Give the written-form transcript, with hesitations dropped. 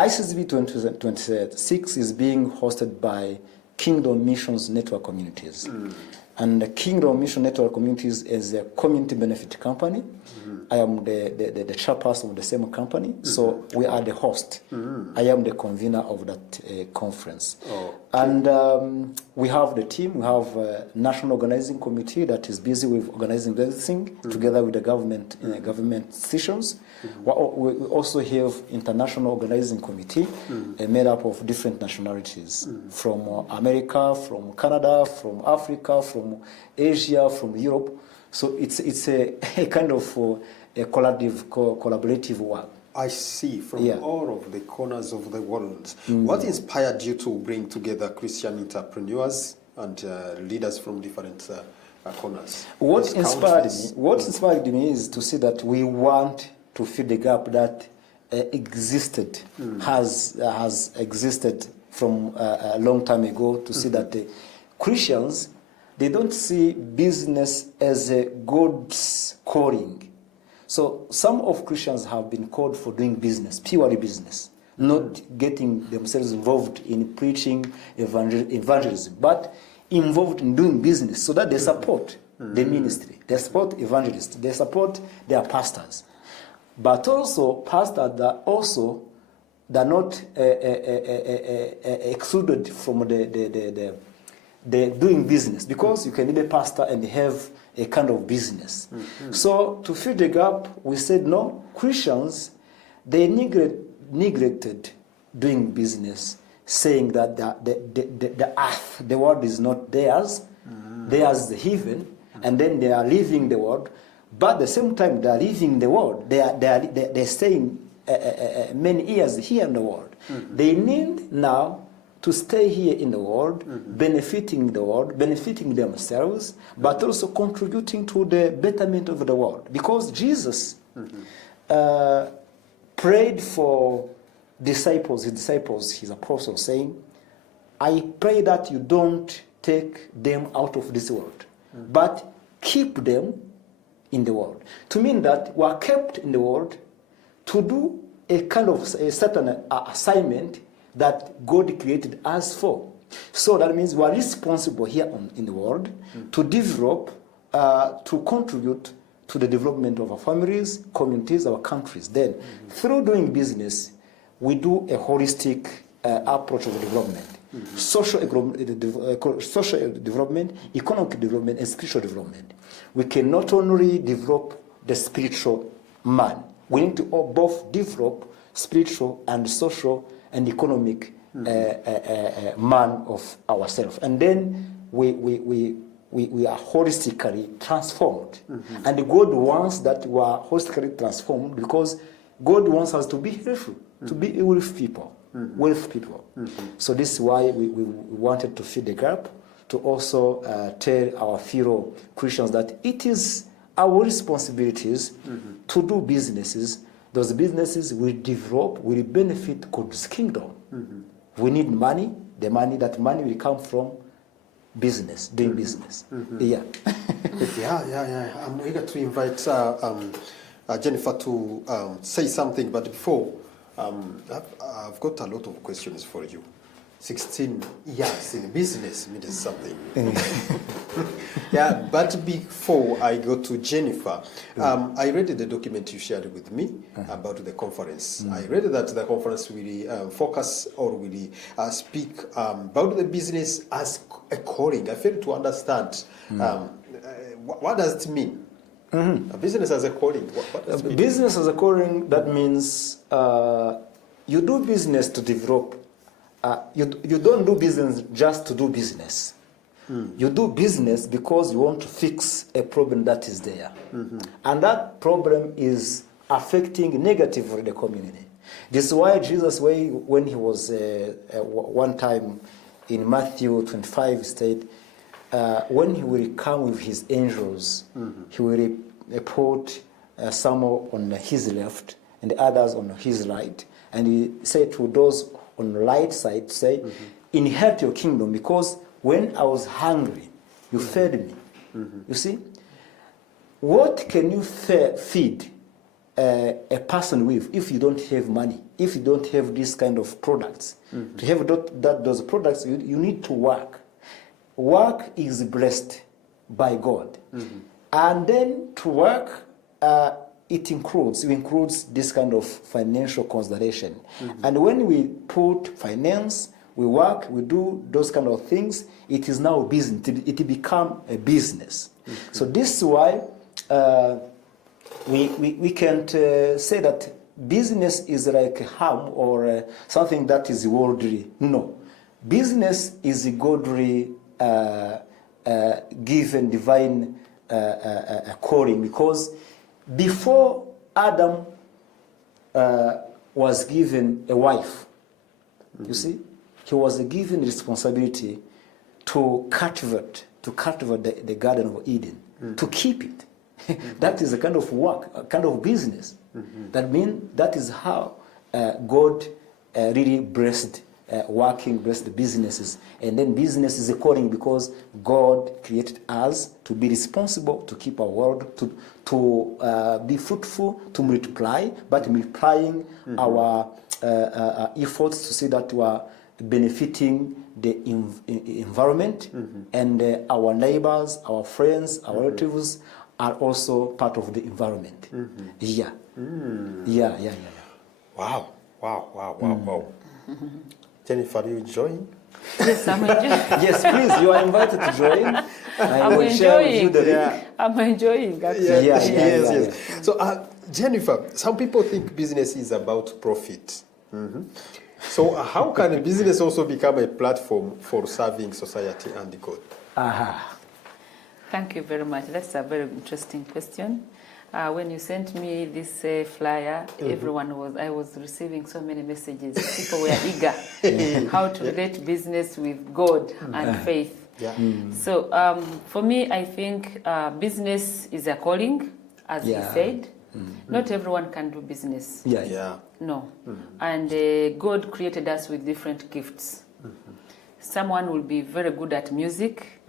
ISIZE 2026 is being hosted by Kingdom Missions Network Communities. And the Kingdom Mission Network Communities is a community benefit company. I am the chairperson of the same company, so we are the host. I am the convener of that conference. Okay. And we have the team, we have a national organizing committee that is busy with organizing everything together with the government government sessions. We also have international organizing committee made up of different nationalities from America, from Canada, from Africa, from Asia, from Europe. So it's a kind of a collaborative work. I see, from all of the corners of the world. What inspired you to bring together Christian entrepreneurs and leaders from different corners? What inspired me is to see that we want to fill the gap that existed, has existed from a long time ago, to see that the Christians, they don't see business as a God's calling. So some of Christians have been called for doing business, purely business, not getting themselves involved in preaching evangelism, but involved in doing business so that they support the ministry, they support evangelists, they support their pastors. But also pastors that they're not excluded from the doing business, because you can be a pastor and have a kind of business. So to fill the gap, we said no, Christians, they neglected doing business, saying that the earth, the world is not theirs, theirs is heaven, and then they are leaving the world. But at the same time, they are leaving the world. They're staying many years here in the world. They need now to stay here in the world, benefiting the world, benefiting themselves, but also contributing to the betterment of the world. Because Jesus prayed for his disciples, his apostles, saying, I pray that you don't take them out of this world, but keep them in the world. To mean that we are kept in the world to do a kind of a certain assignment that God created us for. So that means we are responsible here in the world to develop, to contribute to the development of our families, communities, our countries. Then, through doing business, we do a holistic approach of development. Social development, economic development, and spiritual development. We can not only develop the spiritual man, we need to both develop spiritual and social and economic man of ourselves. And then we are holistically transformed. And God wants that we are holistically transformed, because God wants us to be helpful, to be with people. So this is why we wanted to fill the gap, to also tell our fellow Christians that it is our responsibilities to do businesses. Those businesses will develop, will benefit God's kingdom. We need money. The money will come from business, doing business. Yeah. I'm eager to invite Jennifer to say something, but before, I've got a lot of questions for you. 16 years in business means something. Yeah, but before I go to Jennifer, I read the document you shared with me about the conference. I read that the conference will focus or will speak about the business as a calling. I fail to understand. What does it mean? A business as a calling. What does it mean? Business as a calling, that means you do business to develop. You don't do business just to do business. You do business because you want to fix a problem that is there. And that problem is affecting negatively the community. This is why Jesus, when he was one time in Matthew 25, said, when he will come with his angels, he will put some on his left and the others on his right. And he said to those on the right side, say, inherit your kingdom, because when I was hungry, you fed me. You see? What can you feed a person with if you don't have money, if you don't have this kind of products. To have those products, you need to work. Work is blessed by God. And then to work, it includes this kind of financial consideration. And when we put finance, we work, we do those kind of things, it is now business. It become a business. So this is why we can't say that business is like harm or something that is worldly. No. Business is a godly given divine calling, because before Adam was given a wife, you see, he was given responsibility to cultivate the Garden of Eden, to keep it. That is a kind of work, a kind of business. That means that is how God really blessed blessed businesses. And then business is a calling because God created us to be responsible, to keep our world, to be fruitful, to multiply, but multiplying our efforts to see that we are benefiting the environment, and our neighbors, our friends, our relatives are also part of the environment. Yeah. Wow. Jennifer, are you enjoying? Yes, I'm enjoying. Yes, please, you are invited to join. I'm enjoying. I'm enjoying, actually. Yes. So, Jennifer, some people think business is about profit. So, how can a business also become a platform for serving society and God? Thank you very much. That's a very interesting question. When you sent me this flyer, I was receiving so many messages. People were eager how to relate business with God and faith. So for me, I think business is a calling, as he said. Not everyone can do business. No. And God created us with different gifts. Someone will be very good at music.